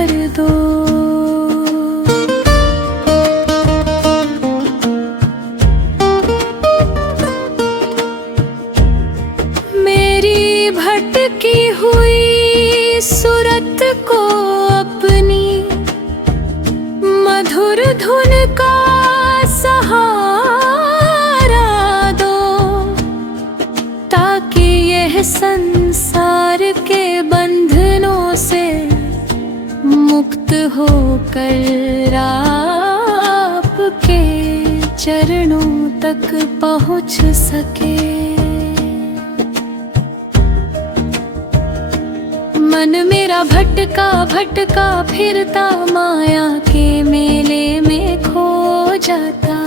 भर दो। मेरी भटकी हुई सूरत को अपनी मधुर धुन का सहारा दो, ताकि यह संसार के बंधनों से मुक्त होकर आपके चरणों तक पहुँच सके। मन मेरा भटका भटका फिरता माया के मेले में खो जाता,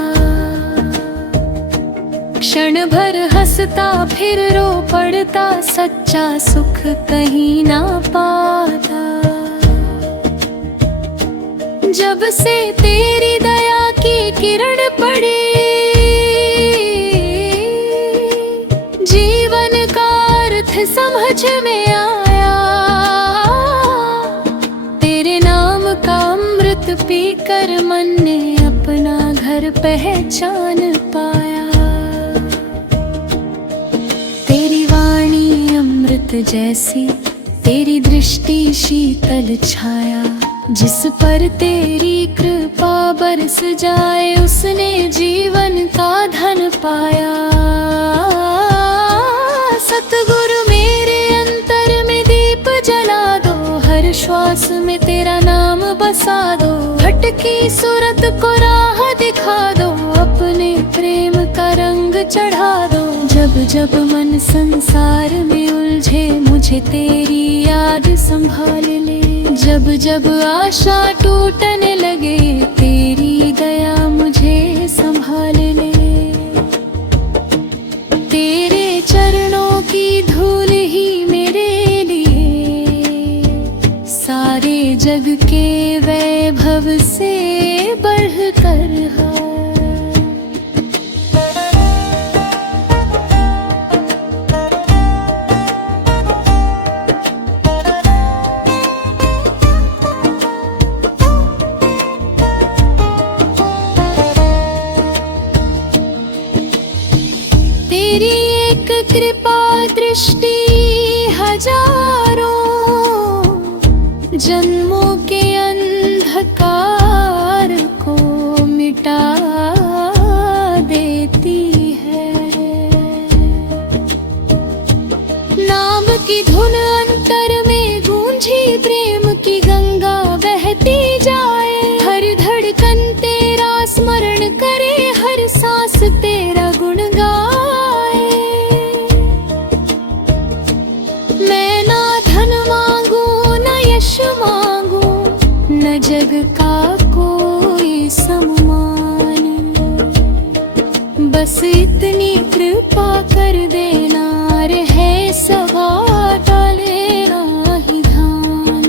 क्षण भर हंसता फिर रो पड़ता, सच्चा सुख कहीं ना पाता। जब से तेरी दया की किरण पड़ी, जीवन का अर्थ समझ में आया। तेरे नाम का अमृत पीकर मन ने अपना घर पहचान पाया। तेरी वाणी अमृत जैसी, तेरी दृष्टि शीतल छाया, जिस पर तेरी कृपा बरस जाए उसने जीवन का धन पाया। सतगुरु मेरे अंतर में दीप जला दो, हर श्वास में तेरा नाम बसा दो। भटकी सूरत को राह दिखा दो, अपने प्रेम का रंग चढ़ा दो। जब जब मन संसार में उलझे मुझे तेरी याद संभाल ले। जब जब आशा टूटने लगे तेरी दया मुझे संभाल ले। तेरे चरणों की धूल ही मेरे लिए सारे जग के वैभव से बढ़कर है। तेरी एक कृपा दृष्टि हजारों जन्मों के अंधकार को मिटा देती है। नाम की धुन अंतर में गूंजी, प्रेम की गंगा बहती जाए। हर धड़कन तेरा स्मरण करे, हर सांस तेरा गुण गाए। मैं ना धन मांगू न यश मांगू, न जग का कोई सम्मान, बस इतनी कृपा कर देना, रहे सवा डालेना ही ध्यान।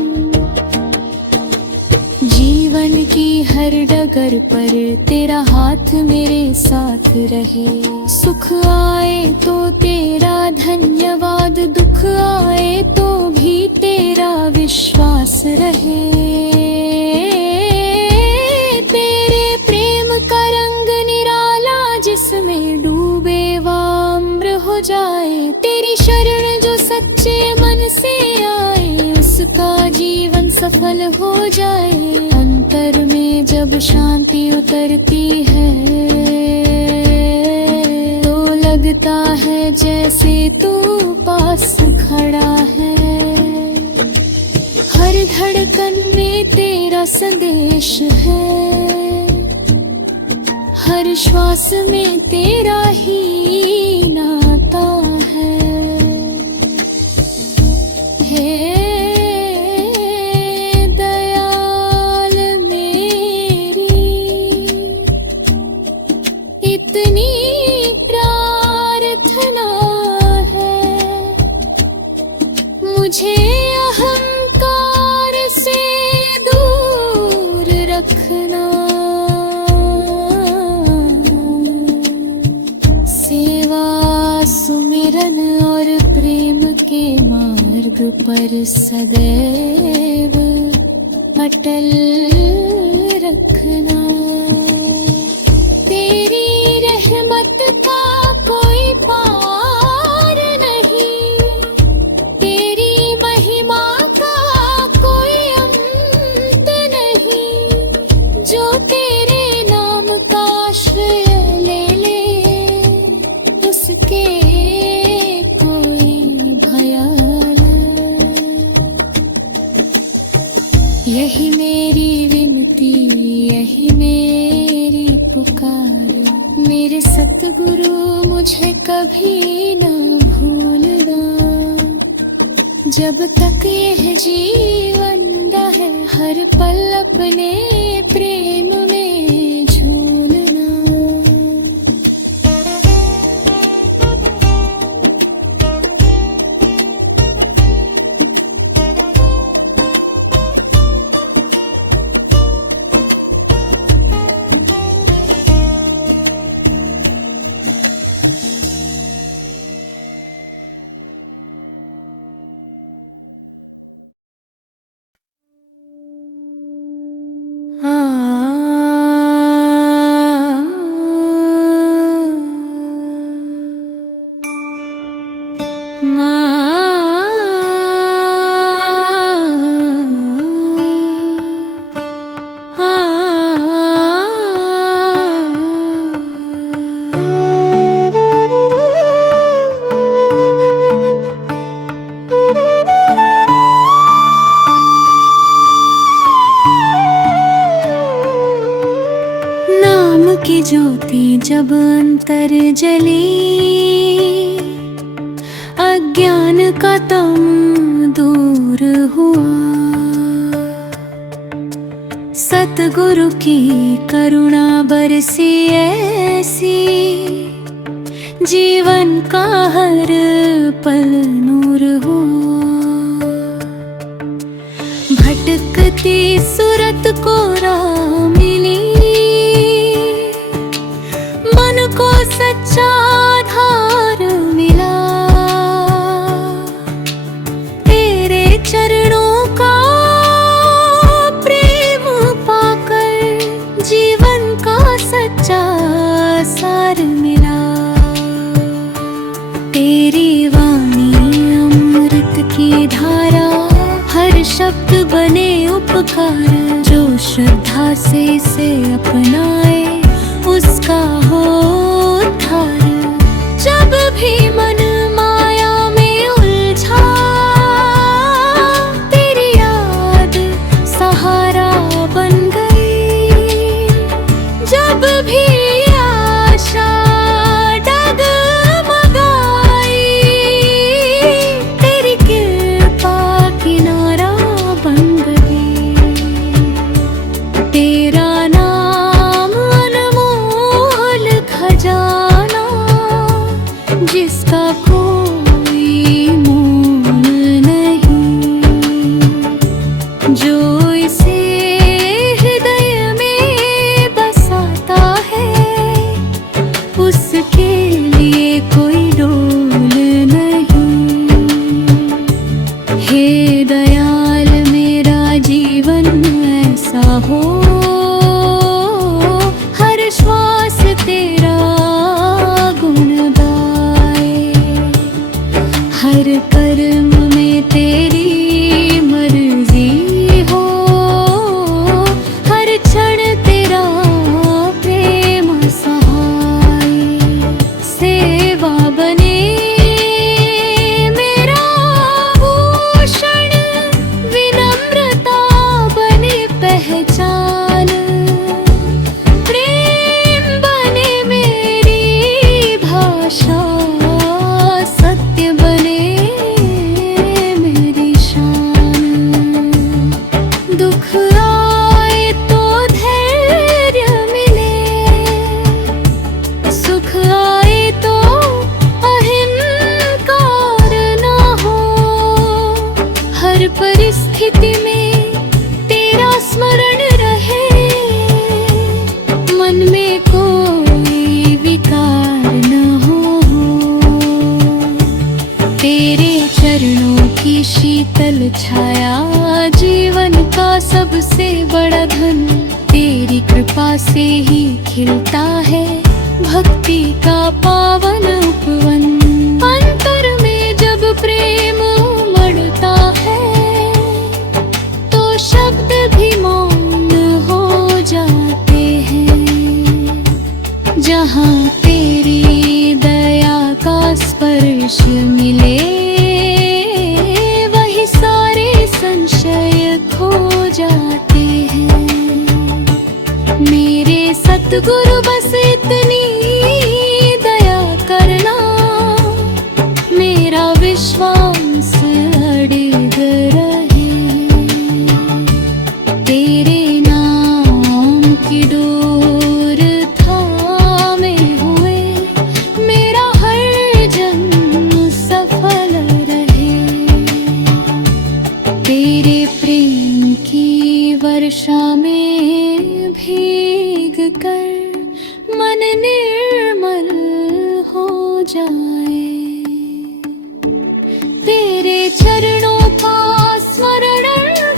जीवन की हर डगर पर तेरा हाथ मेरे साथ रहे। सुख आए तो तेरा धन्यवाद, दुख आए तो भी तेरा विश्वास रहे। तेरे प्रेम का रंग निराला, जिसमें डूबे वाम्र हो जाए। तेरी शरण जो सच्चे मन से आए, उसका जीवन सफल हो जाए। अंतर में जब शांति उतरती है तो लगता है जैसे तू पास खड़ा है। हर धड़कन में तेरा संदेश है, हर श्वास में तेरा ही नाता है। हे दयाल मेरी, इतनी प्रार्थना है मुझे अहंकार से दूर रखना। सेवा सुमिरन और प्रेम के मार्ग पर सदैव अटल रखना। तेरी रहमत का कोई पार नहीं, तेरी महिमा का कोई अंत नहीं। जो तेरे नाम का आश्रय ले ले, उसके कोई भयाल। यही मेरी विनती, यही मेरी पुकार। मेरे सतगुरु मुझे कभी न भूलना। जब तक यह जीवन है, हर पल अपने प्रेम में झूलना। की ज्योति जब अंतर जली, अज्ञान का तम दूर हुआ। सतगुरु की करुणा बरसी ऐसी, जीवन का हर पल नूर हुआ। भटकती सूरत को राह मिली, मन को सच्चा आधार मिला। तेरे चरणों का प्रेम पाकर, जीवन का सच्चा सार मिला। तेरी वाणी अमृत की धारा, हर शब्द बने उपकार। जो श्रद्धा से इसे अपनाए, उसका हो उद्धार। जब भी मन माया में उलझा, तेरी याद सहारा बन गई। जब भी आशा डगमगाई, तेरी कृपा किनारा बन गई। तेरा जिसका कोई मोल नहीं, जो इसे हृदय में बसाता है, उसके लिए कोई डोल नहीं। हे दयाल मेरा जीवन ऐसा हो, हर श्वास तेरा गुण गाए। हर कर्म में तेरी मर्जी हो, हर क्षण तेरा प्रेम सहाय। सेवा बने मेरा भूषण, विनम्रता बने पहचान। प्रेम बने मेरी भाषा, सत्य बने मेरी शान। दुख आए तो धैर्य मिले, सुख आए तो अहंकार ना हो। हर परिस्थिति में तेरा स्मरण रहे, मन में कोई विकार न हो। तेरे चरणों की शीतल छाया, जीवन का सबसे से बड़ा धन तेरी कृपा से ही खिलता है भक्ति का पावन उपवन। अंतर में जब प्रेम उमड़ता है तो शब्द भी मौन हो जाते हैं। जहाँ तेरी दया का स्पर्श मिले वही सारे संशय खो जाते हैं। मेरे सतगुरु बस इतनी दया करना, मेरा विश्वास अडिग रहे। तेरे नाम की डोर थामे हुए मेरा हर जन्म सफल रहे। तेरे प्रेम की वर्षा में भीग कर मन निर्मल हो जाए। तेरे चरणों का स्मरण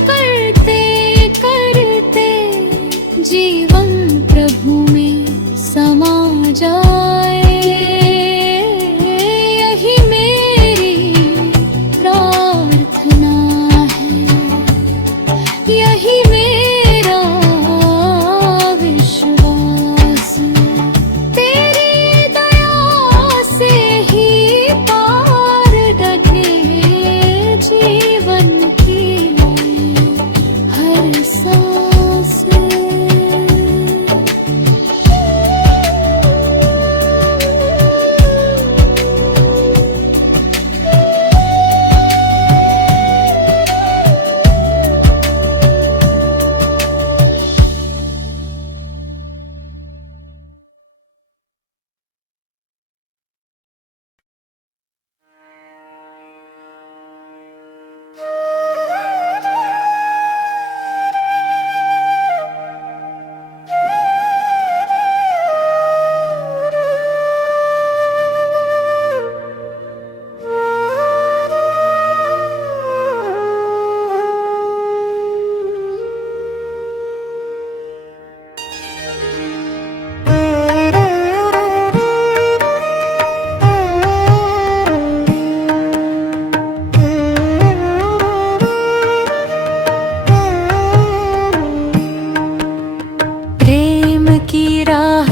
करते करते जीवन प्रभु में समा जाए। यही मेरी प्रार्थना है, यही मेरा विश्वास। तेरी दया से ही पार डगे जीवन की हर सांस।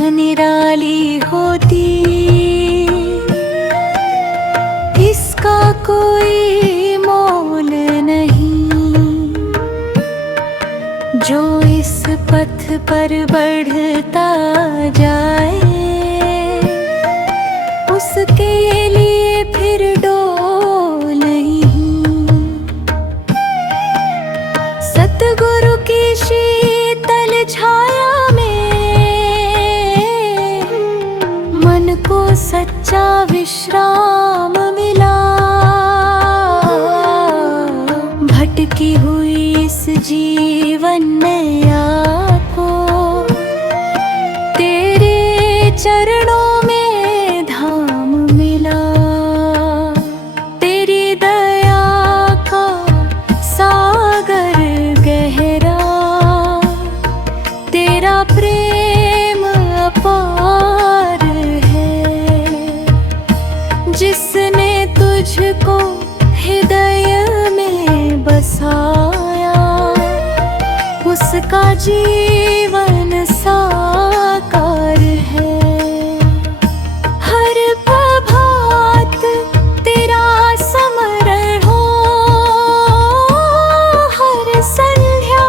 निराली होती, इसका कोई मोल नहीं। जो इस पथ पर बढ़ता जाए उसके लिए फिर डोल नहीं। सतगुरु की शीतल छाया मन को सच्चा विश्राम मिला। भटकी हुई इस जीवन नैया को तेरे चरणों में धाम मिला। तेरी दया का सागर गहरा, तेरा प्रेम अपार, जिसने तुझको हृदय में बसाया उसका जीवन साकार है। हर प्रभात तेरा स्मरण हो, हर संध्या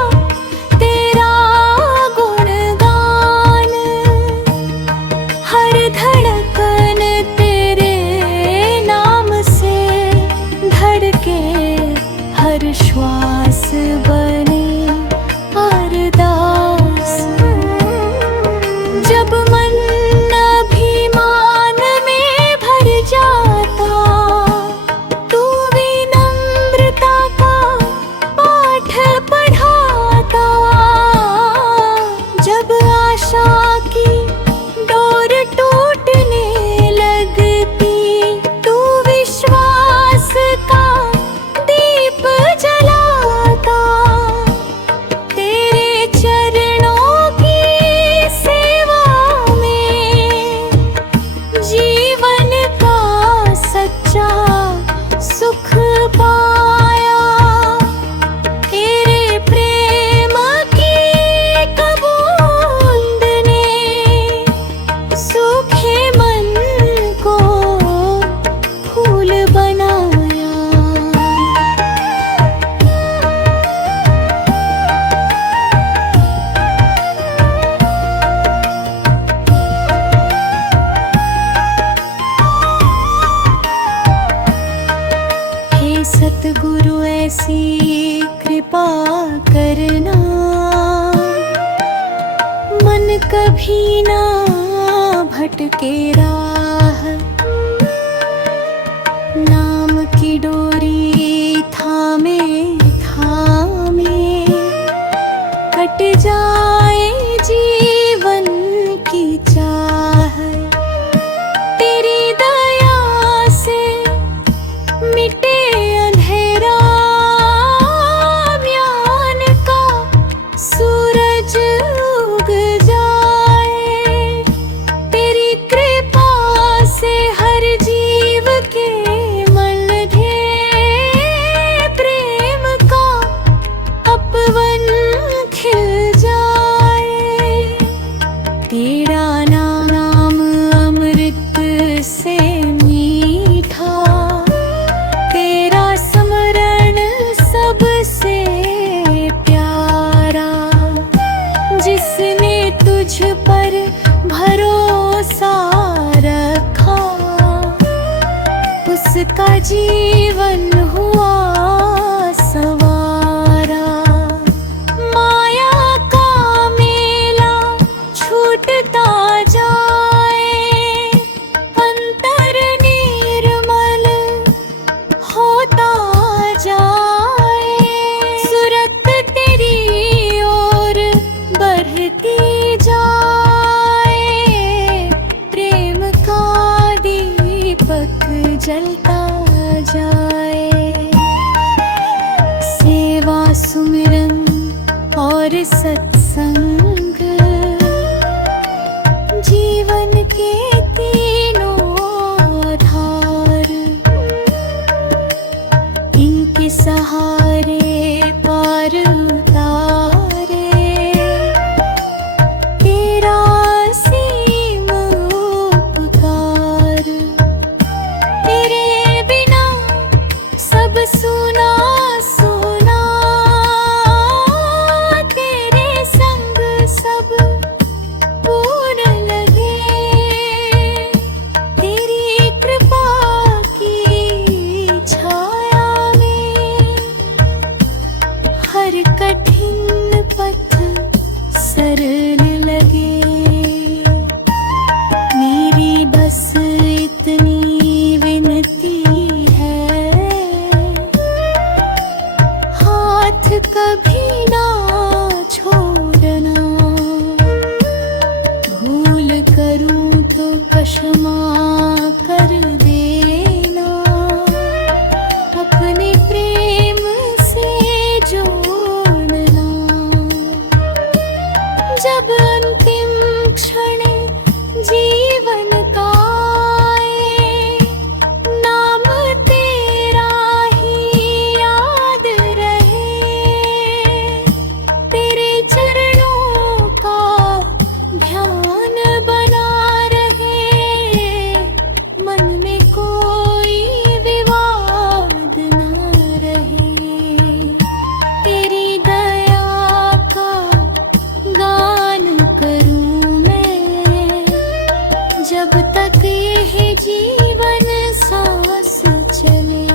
तेरा गुणगान, हर धड़कन हर श्वास बने अरदास। ऐसी कृपा करना, मन कभी ना भटके राह, नाम की डोरी थामे थामे कट जाए जीवन की चाह। तेरी दया से मिटे अंधेरा, ज्ञान का सूरज उग जाए। तेरी कृपा से हर जीव के मन ढे प्रेम का अपवन खिल जाए। तेरा नाम अमृत से मीठा, तेरा स्मरण सबसे प्यारा। जिसने तुझ पर भरोसा रखा, उसका जीवन हुआ संवारा। माया का मेला छूटता जाए, अंतर निर्मल होता जाए। सूरत तेरी ओर बढ़ती जाए, प्रेम का दीपक जलता जाए। सेवा सुमिरन और सत्संग जीवन के तीनों आधार, इनके सहारे पार उतारे। तेरा असीम उपकार, तेरे बिना सब सुना सुना, तेरे संग सब पूर्ण लगे। तेरी कृपा की छाया में हर कठिन पथ सरल लगे। मेरी बस इतनी विनती है, हाथ कभी ना छोड़ना। भूल करूं तो क्षमा कर देना, अपने प्रेम से जोड़ना। जब अंतिम क्षण जीवन का आए, नाम तेरा ही याद रहे। तेरे चरणों का ध्यान बना रहे, मन में कोई विवाद ना रहे। तेरी दया का गान करूं मैं, जब तक यह जीवन सांस चले।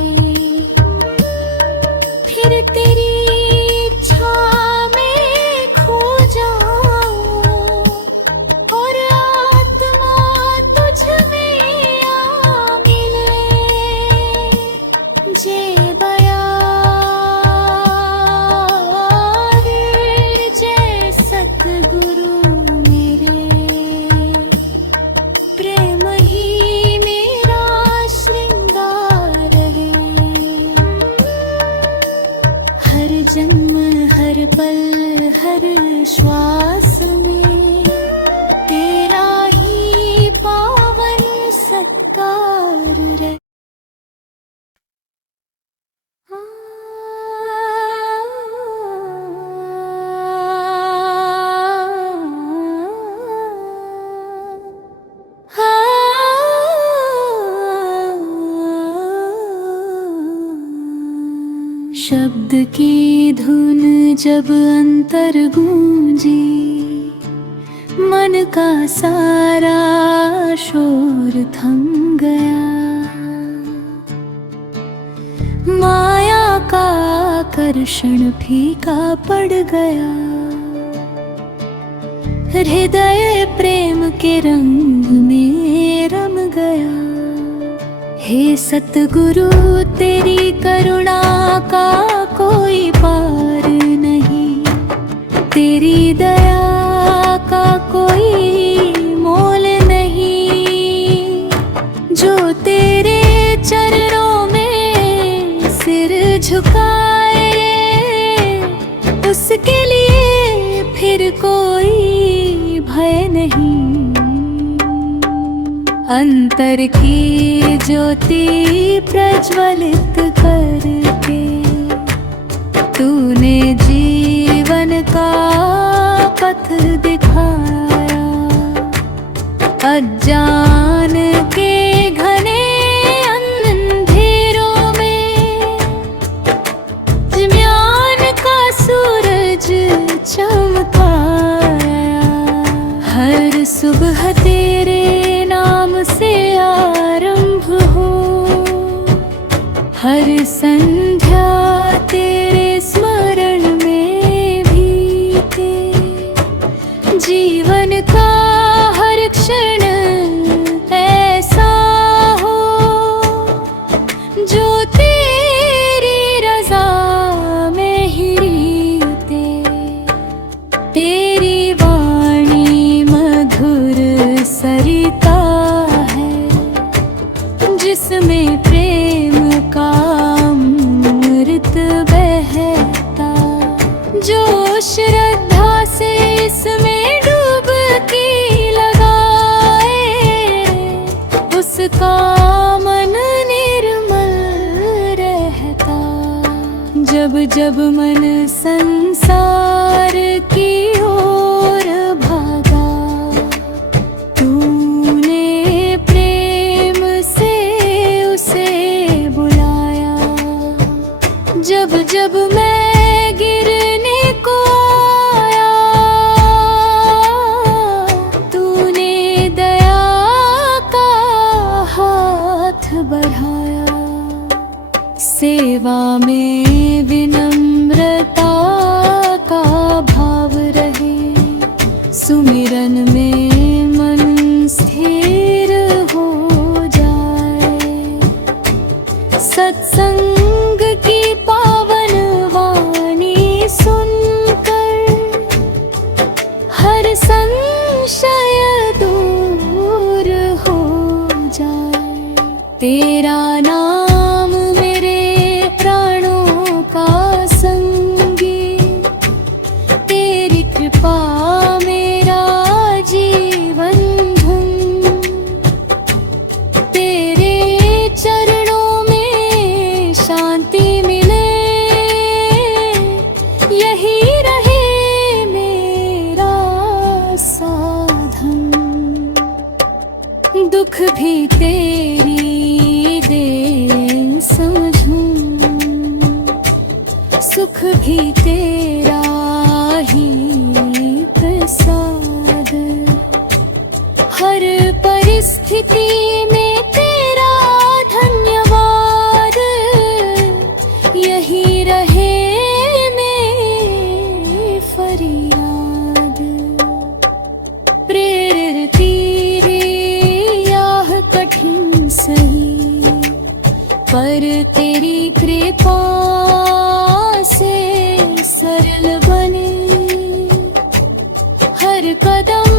फिर तेरी इच्छा में खो जाऊं, और आत्मा तुझ में आ मिले। जय बयार, जय सतगुरु मेरे, प्रेम ही मेरा श्रृंगार है। हर जन्म हर पल हर श्वास में तेरा ही पावन सत्कार रहे। शब्द की धुन जब अंतर गूंजी, मन का सारा शोर थम गया। माया का हर क्षण फीका पड़ गया। हृदय प्रेम के रंग में रम गया। हे सतगुरु तेरी करुणा का कोई पार नहीं, तेरी दया का कोई मोल नहीं। जो तेरे चरणों में सिर झुकाए, उसके लिए फिर कोई भय नहीं। अंतर की ज्योति प्रज्वलित करके तूने जीवन का पथ दिखाया। अज्ञान के घने अंधेरों में ज्ञान का सूरज चमकाया। हर सुबह तेरे नाम से आरंभ हो, हर संध्या तेरे स्मरण में बीते। जीवन का हर क्षण ऐसा हो जो तेरी रजा में ही रीते। तेरी वाणी मधुर सरिता है, जिसमें प्रेम का अमृत बहता। जो श्रद्धा से इसमें डुबकी लगाए, उसका मन निर्मल रहता। जब जब मन संसार की ओर भागा, तूने प्रेम से उसे बुलाया। जब जब मैं गिरने को आया, तूने दया का हाथ बढ़ाया। सेवा में विनम्रता का भाव रहे, सुमिरन में मन स्थिर हो जाए। सत्संग की पावन वाणी सुनकर हर संशय दूर हो जाए। तेरा नाम मेरे प्राणों का संगी, तेरी कृपा मेरा जीवन धन। तेरे चरणों में शांति मिले, यही रहे मेरा साधन। दुख भी तेरी दे समझूं, सुख भी तेरा ही प्रसाद। हर परिस्थिति में तेरा धन्यवाद, यही रहे मेरी फरियाद। प्रेरती राह कठिन सही, पर तेरी कृपा से सरल बने। हर कदम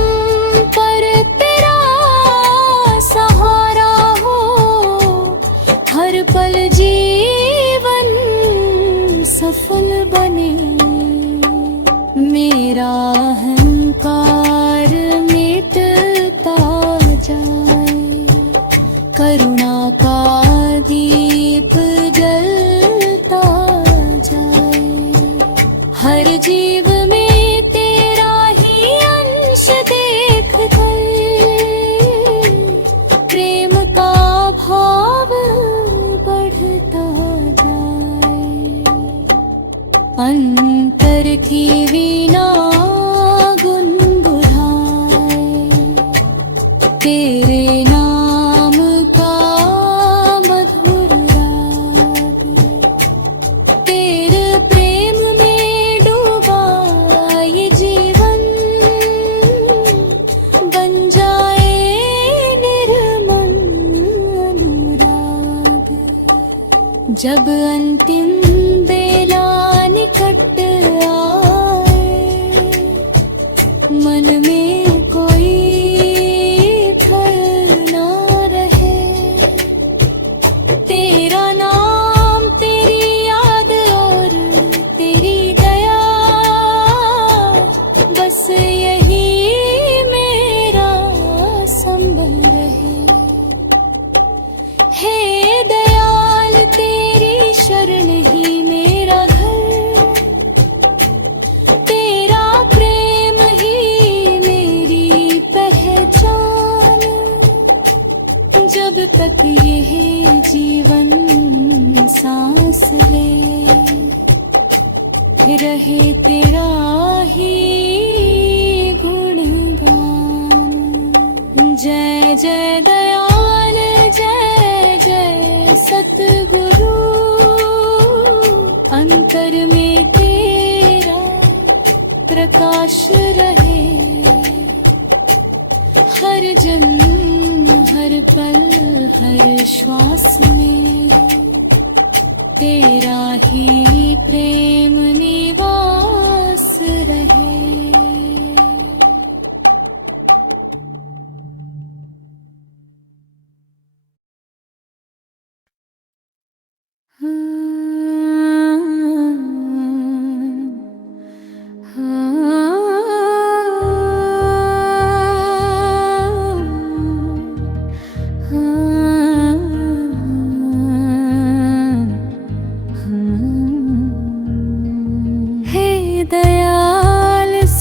पर तेरा सहारा हो, हर पल जीवन सफल बने। मेरा अहंकार मिटता जाए, करुणा का दीप जलता जाए। हर जीव में तेरा ही अंश देख कर प्रेम का भाव बढ़ता जाए। अंतर की वीणा गुनगुनाए, तेरे नाम का मधुर राग। तेरे प्रेम जब अंतिम बेला निकट आए, मन में कोई खल ना रहे, तेरा नाम, तेरी याद और तेरी दया, बस यही मेरा संबल रहे। हे दयाल, तेरी शरण ही मेरा घर, तेरा प्रेम ही मेरी पहचान। जब तक यह जीवन सांस ले, रहे तेरा ही गुणगान। जय जय दयाल, जय जय सतगुरु, अंतर में तेरा प्रकाश रहे। हर जन्म, हर पल, हर श्वास में तेरा ही प्रेम निवास रहे।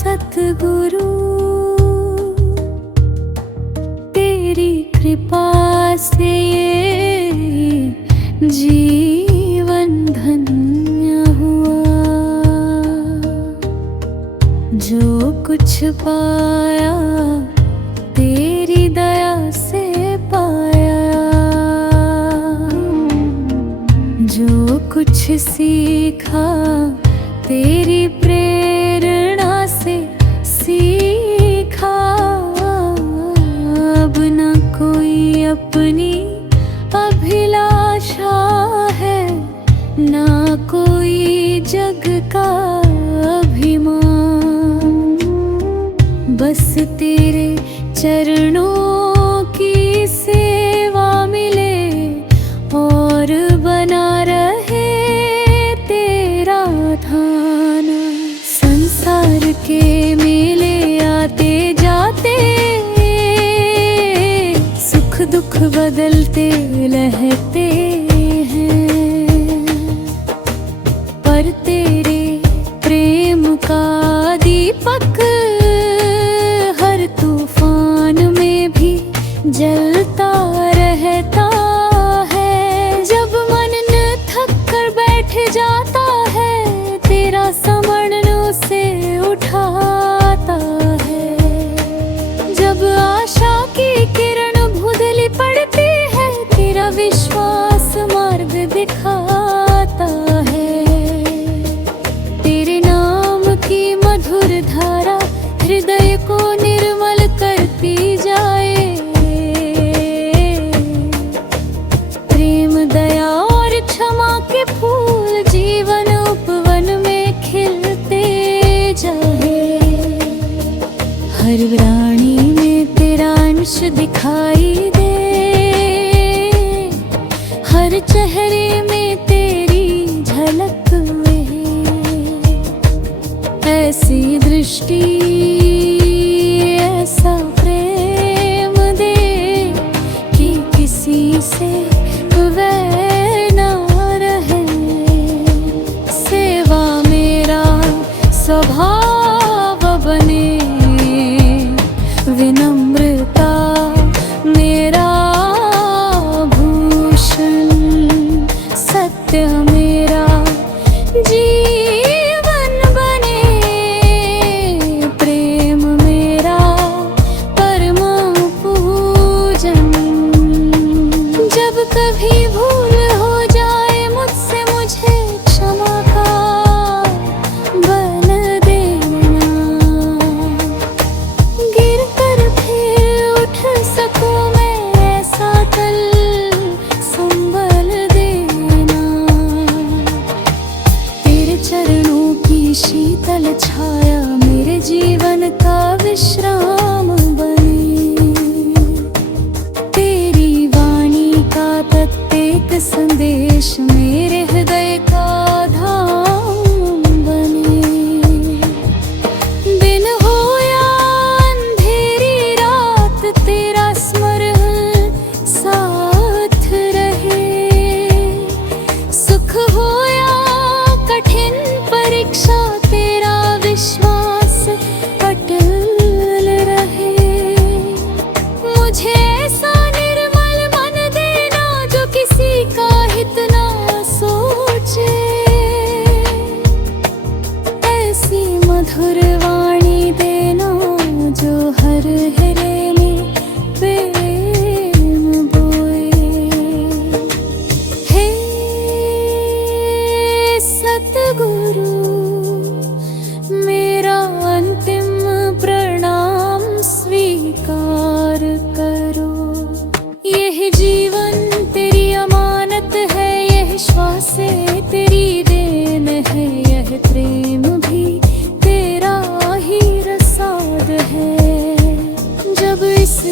सतगुरु, तेरी कृपा से ये जीवन धन्य हुआ। जो कुछ पाया तेरी दया से पाया, जो कुछ सीखा तेरी प्रेरणा से सीखा। अब न कोई अपनी अभिलाषा है, ना कोई जग का अभिमान। बस तेरे चरणों की सेवा मिले और बना रहे तेरा ध्यान। संसार के मेले आते जाते, सुख दुख बदलते लहते हैं, पर तेरे प्रेम का दीपक हर तूफान में भी जलता रहता है। जब मन न थक कर बैठ जाता है, तेरा स्मरण उसे उठाता है। जब आशा की किरण धुंधली पड़ती है, तेरा विश्वास मार्ग दिखाता है। तेरे नाम की मधुर धारा हृदय को निर्मल करती जाए। प्रेम, दया और क्षमा के फूल जीवन उपवन में खिलते जाए। हर प्राणी में तेरा अंश दिखाई दे, हर चेहरे में तेरी झलक में। ऐसी दृष्टि, ऐसा प्रेम दे कि किसी से वैर ना रहे। सेवा मेरा स्वभाव बने, विनम्रता मेरा भूषण, सत्य मेरा जीवन बने।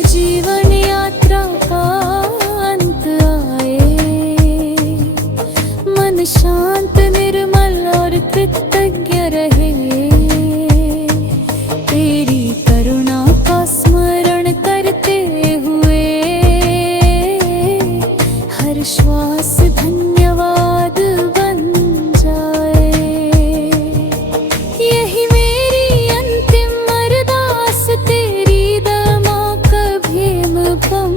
जीवन यात्रा का अंत आए, मन शांत निर्मल और कृतज्ञ रहे। तेरी करुणा का स्मरण करते हुए हर श्वास धन्यवाद बन जाए। यही मेरी अंतिम अरदास, तेरी दमा कभी कम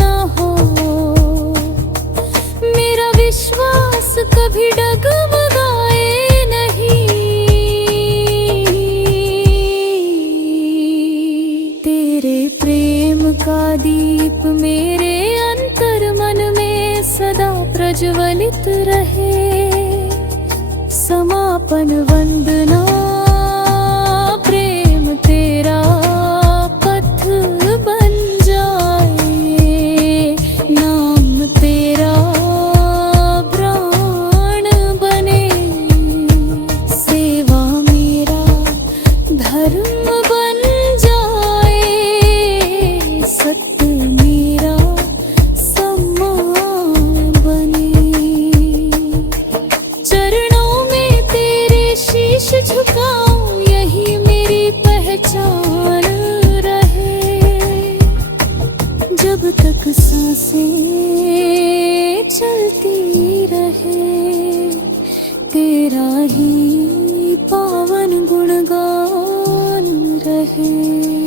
न हो, मेरा विश्वास कभी डगमगाए नहीं। तेरे प्रेम का दीप मेरे अंतर मन में सदा प्रज्वलित रहे। समापन वंदना प्रेम तेरा पथ बन जाए, नाम तेरा प्राण बने। सेवा मेरा धर्म बन जाए, सत्य मेरा सम्मान बने। चरणों में तेरे शीश झुकाऊं, यही मेरी पहचान रहे। जब तक सांसें चलती रहे, तेरा ही पावन गुणगान रहे।